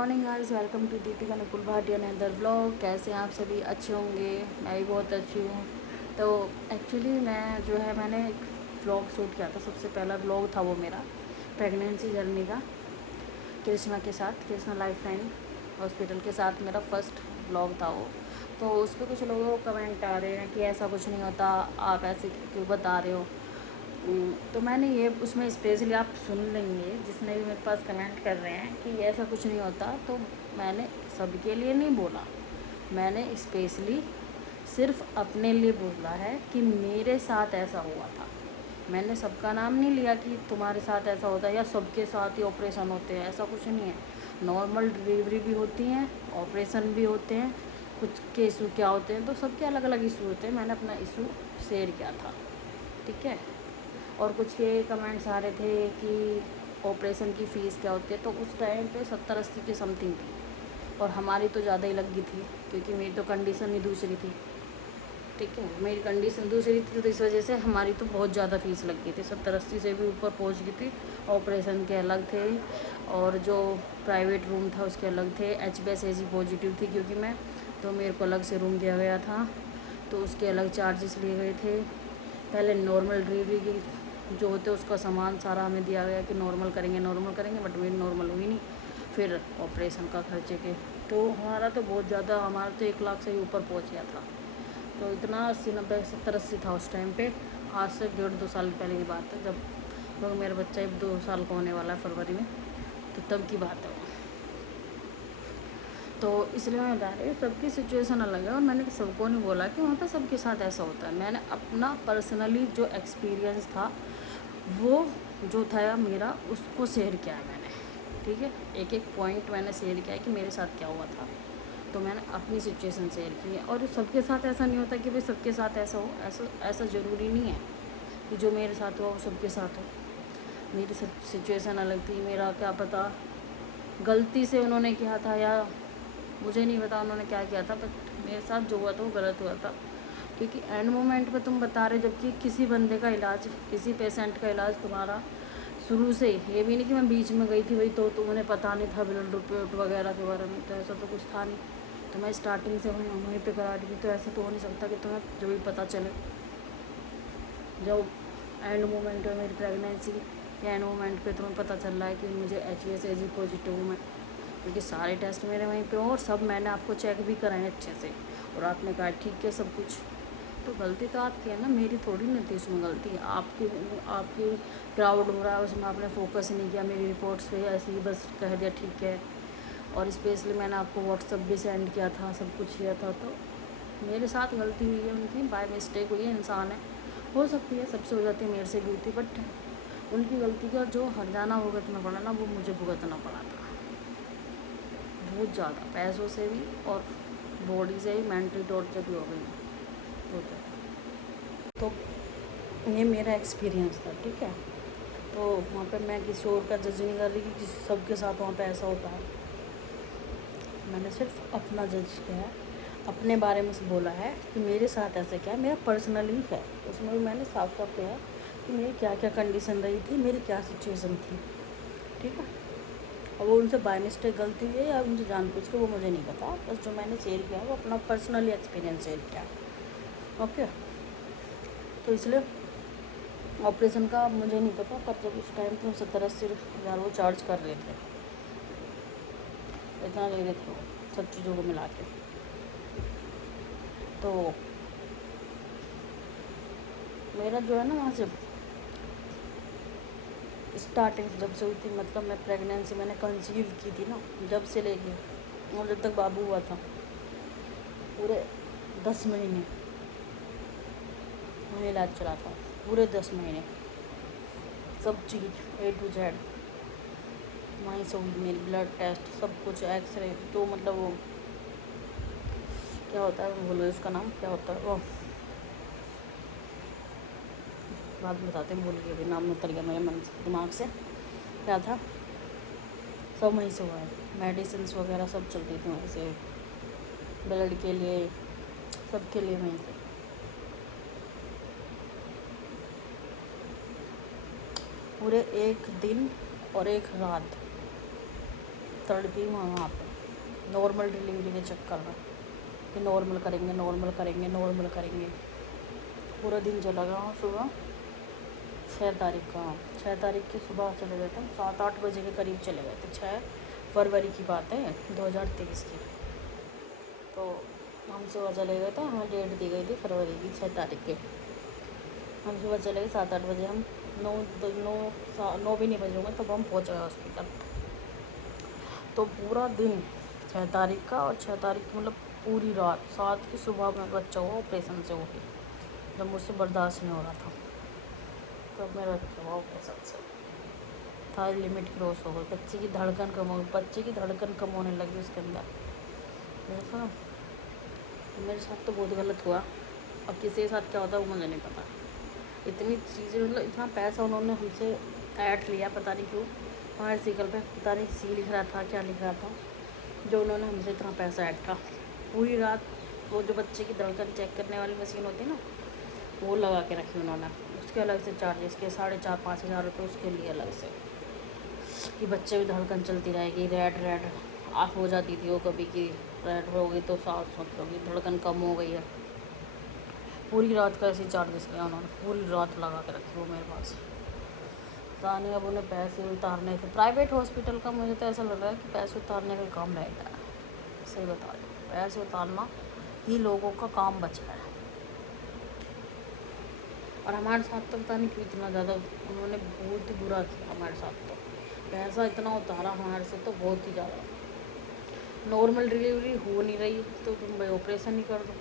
Morning guys, welcome to Deepika Nakul Bhatia another blog. कैसे हैं आप सभी? अच्छे होंगे। मैं भी बहुत अच्छी हूँ। तो एक्चुअली मैंने एक ब्लॉग शूट किया था। सबसे पहला ब्लॉग था वो मेरा प्रेगनेंसी जर्नी का, कृष्णा के साथ, कृष्णा लाइफ लाइन हॉस्पिटल के साथ मेरा फर्स्ट ब्लॉग था वो। तो उस पर कुछ लोगों को कमेंट आ रहे हैं कि ऐसा कुछ नहीं होता, आप ऐसे क्यों बता रहे हो। तो मैंने ये उसमें स्पेशली आप सुन लेंगे जिसने भी मेरे पास कमेंट कर रहे हैं कि ऐसा कुछ नहीं होता, तो मैंने सबके लिए नहीं बोला। मैंने स्पेशली सिर्फ अपने लिए बोला है कि मेरे साथ ऐसा हुआ था। मैंने सबका नाम नहीं लिया कि तुम्हारे साथ ऐसा होता है या सबके साथ ही ऑपरेशन होते हैं, ऐसा कुछ नहीं है। नॉर्मल डिलीवरी भी होती हैं, ऑपरेशन भी होते हैं, कुछ के इशू क्या होते हैं, तो सबके अलग अलग इशू होते हैं। मैंने अपना इशू शेयर किया था, ठीक है। और कुछ ये कमेंट्स आ रहे थे कि ऑपरेशन की फ़ीस क्या होती है, तो उस टाइम पे 70-80 की समथिंग थी और हमारी तो ज़्यादा ही लगी थी क्योंकि मेरी तो कंडीशन ही दूसरी थी, ठीक है। मेरी कंडीशन दूसरी थी तो इस वजह से हमारी तो बहुत ज़्यादा फ़ीस लग गई थी, 70-80 से भी ऊपर पहुंच गई थी। ऑपरेशन के अलग थे और जो प्राइवेट रूम था उसके अलग थे। HbS पॉजिटिव थी क्योंकि मैं, तो मेरे को अलग से रूम दिया गया था, तो उसके अलग चार्जेस लिए गए थे। पहले नॉर्मल डिलीवरी की जो होते उसका सामान सारा हमें दिया गया कि नॉर्मल करेंगे, बट मेरी नॉर्मल हुई नहीं। फिर ऑपरेशन का खर्चे के, तो हमारा तो बहुत ज़्यादा, हमारा तो 1 लाख से ही ऊपर पहुंच गया था। तो इतना 80-90-70-80 था उस टाइम पे। आज से 1.5-2 साल पहले की बात है, जब क्योंकि मेरा बच्चा 2 साल का होने वाला है फरवरी में, तो तब की बात है वो। तो इसलिए मैं बता रही हूँ सबकी सिचुएशन अलग है और मैंने सबको नहीं बोला कि वहाँ पे सबके साथ ऐसा होता है। मैंने अपना पर्सनली जो एक्सपीरियंस था वो जो था मेरा, उसको शेयर किया है मैंने, ठीक है। एक एक पॉइंट मैंने शेयर किया है कि मेरे साथ क्या हुआ था। तो मैंने अपनी सिचुएशन शेयर की है और सबके साथ ऐसा नहीं होता कि भाई सबके साथ ऐसा हो, ऐसा ज़रूरी नहीं है कि जो मेरे साथ हुआ वो सबके साथ हो। मेरी सिचुएशन अलग थी, मेरा क्या पता गलती से उन्होंने किया था या मुझे नहीं पता उन्होंने क्या किया था, बट मेरे साथ जो हुआ था वो गलत हुआ था। क्योंकि एंड मोमेंट पे तुम बता रहे, जबकि किसी बंदे का इलाज, किसी पेशेंट का इलाज तुम्हारा शुरू से, ये भी नहीं कि मैं बीच में गई थी वही तो उन्हें पता नहीं था ब्लड रिपोर्ट वगैरह के बारे में, तो ऐसा तो कुछ था नहीं। तो मैं स्टार्टिंग से वहीं पे करा रही थी, तो ऐसा तो हो नहीं सकता कि तुम्हें जो भी पता चले जब एंड मोमेंट में मेरी प्रेगनेंसी या एंड मोमेंट पे तुम्हें पता चल रहा है कि मुझे HbS पॉजिटिव हूँ मैं, क्योंकि सारे टेस्ट मेरे वहीं पे हो और सब मैंने आपको चेक भी कराए अच्छे से और आपने कहा ठीक है सब कुछ। तो गलती तो आपकी है ना, मेरी थोड़ी नहीं थी उसमें गलती। आपकी क्राउड हो रहा है उसमें आपने फोकस नहीं किया मेरी रिपोर्ट्स पे, ऐसे ही बस कह दिया ठीक है। और स्पेशली मैंने आपको व्हाट्सअप भी सेंड किया था, सब कुछ किया था। तो मेरे साथ गलती हुई है, उनकी बाय मिस्टेक हुई है, इंसान है, हो सकती है, सबसे हो जाती है, मेरे से भी हुई थी, बट उनकी गलती का जो हर्जाना भुगतना पड़ा ना वो मुझे भुगतना पड़ा था बहुत ज़्यादा, पैसों से भी और बॉडी से भी, मेंटली टॉर्चर भी हो गई बहुत ज़्यादा। तो ये मेरा एक्सपीरियंस था, ठीक है। तो वहाँ पे मैं किसी और का जज नहीं कर रही कि किसी सबके साथ वहाँ पे ऐसा होता है। मैंने सिर्फ अपना जज किया है, अपने बारे में से बोला है कि मेरे साथ ऐसे क्या है, मेरा पर्सनली है। उसमें भी मैंने साफ साफ किया कि मेरी क्या क्या कंडीशन रही थी, मेरी क्या सिचुएशन थी, ठीक है। और वो उनसे बाय मिस्टेक गलती हुई है या उनसे जानबूझ के, वो मुझे नहीं पता। बस जो मैंने शेयर किया वो अपना पर्सनली एक्सपीरियंस शेयर किया, ओके। तो इसलिए ऑपरेशन का मुझे नहीं पता, पर जब उस टाइम पे 70-80 हज़ार वो चार्ज कर रहे थे, इतना ले रहे थे वो सब चीज़ों को मिला के। तो मेरा जो है ना वहाँ से स्टार्टिंग जब से हुई थी, मतलब मैं प्रेगनेंसी मैंने कंसीव की थी ना, जब से लेके और जब तक बाबू हुआ था, पूरे 10 महीने वहीं इलाज चला था। पूरे 10 महीने सब चीज़ A to Z वहीं से हुई मेरी। ब्लड टेस्ट सब कुछ, एक्सरे, जो मतलब वो क्या होता है, बोलो उसका नाम क्या होता है वो, बाद में बताते हैं, भूल गए अभी, नाम उतर गया मेरे मन से, दिमाग से, क्या था, सब वहीं से हुआ है। मेडिसिन वगैरह सब चलती थी वहीं से, ब्लड के लिए, सब के लिए वहीं से। पूरे 1 दिन और 1 रात तड़पी वहाँ पे नॉर्मल डिलीवरी के चक्कर में कि नॉर्मल करेंगे नॉर्मल करेंगे नॉर्मल करेंगे। पूरा दिन चला गया वहाँ। सुबह 6 तारीख का, 6 तारीख की सुबह चले गए थे, 7-8 बजे के करीब चले गए थे। 6 फरवरी की बात है 2023 की। तो हम सुबह चले गए थे, हमें डेट दी गई थी फरवरी की 6 तारीख के। हम सुबह चले गए 7-8 बजे, हम 9 भी नहीं बजे होंगे तब हम पहुँच गए हॉस्पिटल। तो पूरा दिन 6 तारीख का और 6 तारीख की मतलब पूरी रात 7 की सुबह में बच्चा हुआ ऑपरेशन से उठी, जब मुझसे बर्दाश्त नहीं हो रहा था तब मेरा बच्चा हुआ ऑपरेशन से। था लिमिट क्रॉस हो गई, बच्चे की धड़कन कम होने लगी उसके अंदर। ऐसा मेरे साथ तो बहुत गलत हुआ। अब किसी के साथ क्या होता है वो मुझे नहीं पता। इतनी चीज़ें मतलब इतना पैसा उन्होंने हमसे ऐड लिया, पता नहीं क्यों। हमारे साइकिल पे पता नहीं सी लिख रहा था क्या लिख रहा था, जो उन्होंने हमसे इतना पैसा ऐड था। पूरी रात वो जो बच्चे की धड़कन चेक करने वाली मशीन होती है ना, वो लगा के रखी उन्होंने। उसके अलग से चार्जेस के 4,500-5 हज़ार रुपये उसके लिए अलग से, कि बच्चे भी धड़कन चलती रहेगी। रेड ऑफ हो जाती थी वो कभी की, रेड हो गई तो साफ मतलब धड़कन कम हो गई है। पूरी रात का ऐसे चार्जेस लिया उन्होंने, पूरी रात लगा के रखी वो मेरे पास। जाने अब उन्हें पैसे उतारने थे प्राइवेट हॉस्पिटल का। मुझे तो ऐसा लग रहा है कि पैसे उतारने का काम रह गया है, सही बता रही हूँ। पैसे उतारना ही लोगों का काम बचा है। और हमारे साथ तो पता नहीं क्यों इतना ज़्यादा उन्होंने बहुत ही बुरा किया हमारे साथ। तो पैसा इतना उतारा हमारे से तो बहुत ही ज़्यादा। नॉर्मल डिलीवरी हो नहीं रही तो तुम भाई ऑपरेशन ही कर दो।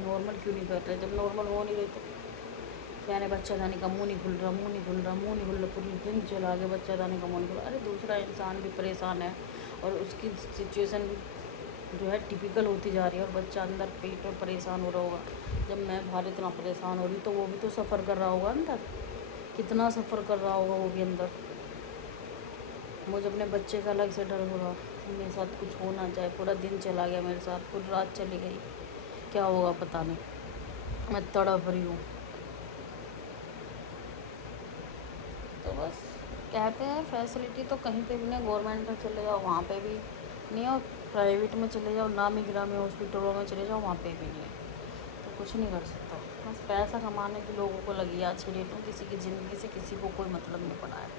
नॉर्मल क्यों नहीं कर रहे? जब नॉर्मल हो नहीं रही तो यानी बच्चादानी का मुँह नहीं खुल रहा, पूरी दिन चला गया बच्चादानी का मुँह नहीं खुल रहा। अरे दूसरा इंसान भी परेशान है और उसकी सिचुएशन भी जो है टिपिकल होती जा रही है, और बच्चा अंदर पेट में परेशान हो रहा होगा। जब मैं बाहर इतना परेशान हो रही तो वो भी तो सफ़र कर रहा होगा अंदर, कितना सफ़र कर रहा होगा वो भी अंदर। मुझे अपने बच्चे का अलग से डर हो रहा, मेरे साथ कुछ हो ना जाए। पूरा दिन चला गया मेरे साथ, पूरी रात चली गई, क्या होगा पता नहीं। मैं तड़प रही हूँ। तो बस कहते हैं फैसिलिटी तो कहीं पे भी नहीं। गवर्नमेंट में चले जाओ वहाँ पे भी नहीं, और प्राइवेट में चले जाओ, नामी गिरामी हॉस्पिटलों में चले जाओ, वहाँ पे भी नहीं है। तो कुछ नहीं कर सकता। बस पैसा कमाने की लोगों को लगी आज की डेट में, किसी की ज़िंदगी से किसी को कोई मतलब नहीं पड़ा है।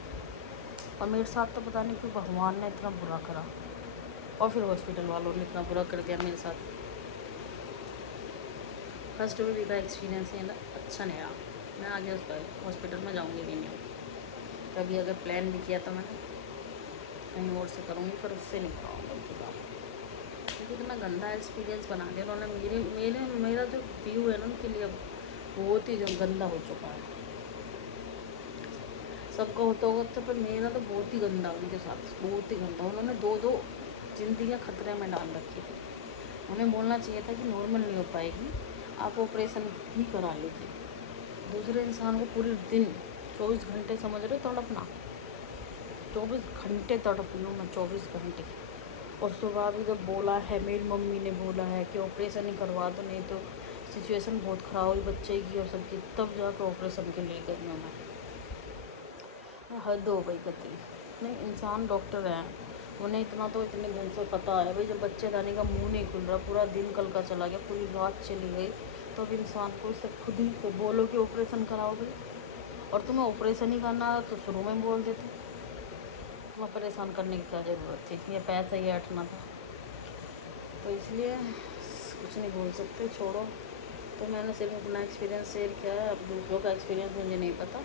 और मेरे साथ तो पता नहीं क्यों भगवान ने इतना बुरा करा, और फिर हॉस्पिटल वालों ने इतना बुरा कर दिया मेरे साथ। फर्स्ट भी का एक्सपीरियंस है ना, अच्छा नहीं रहा। मैं आगे उस हॉस्पिटल में जाऊँगी भी नहीं। कभी अगर प्लान भी किया तो मैंने कहीं और से करूँगी, पर उससे नहीं कराऊँगा उनके साथ, क्योंकि इतना गंदा एक्सपीरियंस बना दिया उन्होंने। मेरा जो व्यू है ना उनके लिए बहुत ही गंदा हो चुका है। सबका होता होगा अच्छा, पर मेरा तो बहुत ही गंदा उनके साथ, बहुत ही गंदा। उन्होंने 2 जिंदगियाँ खतरे में डाल रखी थी। उन्हें बोलना चाहिए था कि नॉर्मल नहीं हो पाएगी, आप ऑपरेशन ही करा लीजिए। दूसरे इंसान को पूरे दिन 24 घंटे समझ रहे तड़पना, 24 घंटे तड़प लूँ मैं, 24 घंटे। और सुबह भी जब बोला है, मेरी मम्मी ने बोला है कि ऑपरेशन ही करवा दो, नहीं तो सिचुएशन बहुत ख़राब हुई बच्चे की और सबकी, तब जाकर ऑपरेशन के लिए गई हूँ मैं। हद हो गई गति। नहीं, इंसान डॉक्टर हैं, उन्हें इतना तो इतने दिन से पता है भाई, जब बच्चेदानी का मुंह नहीं खुल रहा, पूरा दिन कल का चला गया, पूरी रात चली गई, तो अब इंसान को इससे खुद ही तो बोलो कि ऑपरेशन कराओ भाई। और तुम्हें ऑपरेशन ही करना है तो शुरू में बोल देते, तुम्हें परेशान करने की क्या ज़रूरत थी, ये पैसा ही ऐठना था। तो इसलिए कुछ नहीं बोल सकते, छोड़ो। तो मैंने सिर्फ अपना एक्सपीरियंस शेयर किया है, अब दूसरों का एक्सपीरियंस मुझे नहीं पता।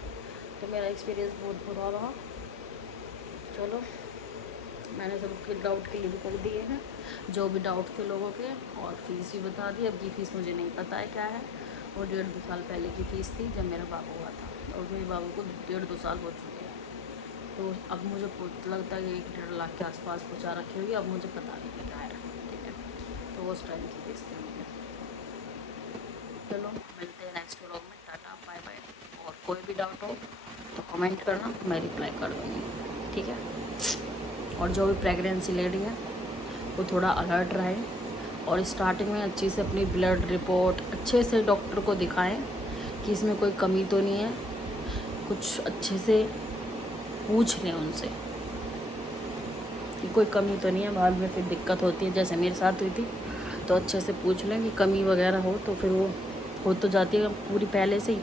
तो मेरा एक्सपीरियंस बहुत बुरा रहा। चलो, मैंने सबके डाउट क्लियर कर दिए हैं, जो भी डाउट थे लोगों के, और फीस भी बता दी। अब की फ़ीस मुझे नहीं पता है क्या है। वो 1.5-2 साल पहले की फ़ीस थी जब मेरा बाबू हुआ था, और मेरे बाबू को 1.5-2 साल हो चुके हैं। तो अब मुझे लगता है कि 1-1.5 लाख के आसपास पहुँचा रखी होगी, अब मुझे पता नहीं क्या है। ठीक है, तो उस टाइम की फीस थी मुझे। चलो, मिलते हैं नेक्स्ट व्लॉग में। Tata bye bye. और कोई भी डाउट हो तो कमेंट करना, मैं रिप्लाई कर दूँगी। ठीक है। और जो भी प्रेगनेंसी लेडी है वो थोड़ा अलर्ट रहे, और स्टार्टिंग में अच्छी से अपनी ब्लड रिपोर्ट अच्छे से डॉक्टर को दिखाएं कि इसमें कोई कमी तो नहीं है, कुछ अच्छे से पूछ लें उनसे। कि कोई कमी तो नहीं है, बाद में फिर दिक्कत होती है, जैसे मेरे साथ हुई थी। तो अच्छे से पूछ लें कि कमी वगैरह हो तो फिर वो हो तो जाती है पूरी पहले से ही,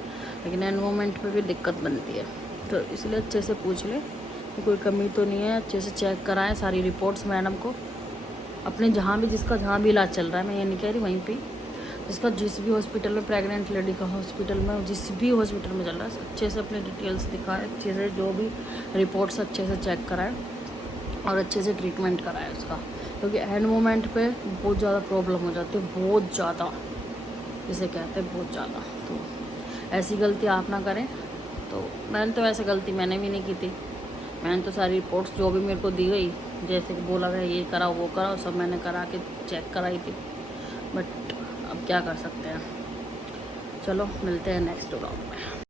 लेकिन एंड मोमेंट पे भी दिक्कत बनती है। तो इसलिए अच्छे से पूछ लें कि कोई कमी तो नहीं है, अच्छे से चेक कराएं सारी रिपोर्ट्स मैडम को, अपने जहाँ भी जिसका जहाँ भी इलाज चल रहा है, मैं ये नहीं कह रही वहीं पे, जिसका जिस भी हॉस्पिटल में, प्रेग्नेंट लेडी का हॉस्पिटल में, जिस भी हॉस्पिटल में चल रहा है, अच्छे से अपनी डिटेल्स दिखाएं, अच्छे से जो भी रिपोर्ट्स अच्छे से चेक कराएं और अच्छे से ट्रीटमेंट कराएं उसका, क्योंकि एंड मोमेंट पे बहुत ज़्यादा प्रॉब्लम हो जाती है, बहुत ज़्यादा, जिसे कहते हैं बहुत ज़्यादा। तो ऐसी गलती आप ना करें। तो मैंने तो वैसे गलती मैंने भी नहीं की थी, मैंने तो सारी रिपोर्ट्स जो भी मेरे को दी गई, जैसे कि बोला गया ये कराओ वो कराओ, सब मैंने करा के चेक कराई थी। बट अब क्या कर सकते हैं, चलो मिलते हैं नेक्स्ट व्लॉग में।